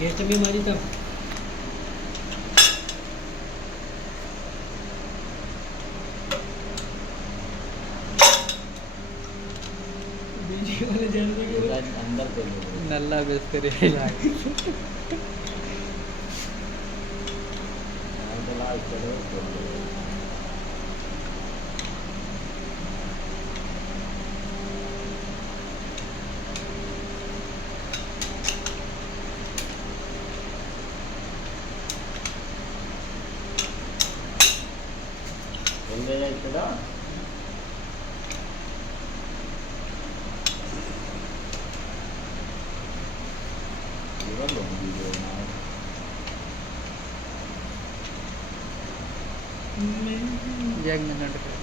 guest भी हमारी तब वाले जानते के अंदर नल्ला बेस करे ఇక్కడ जग में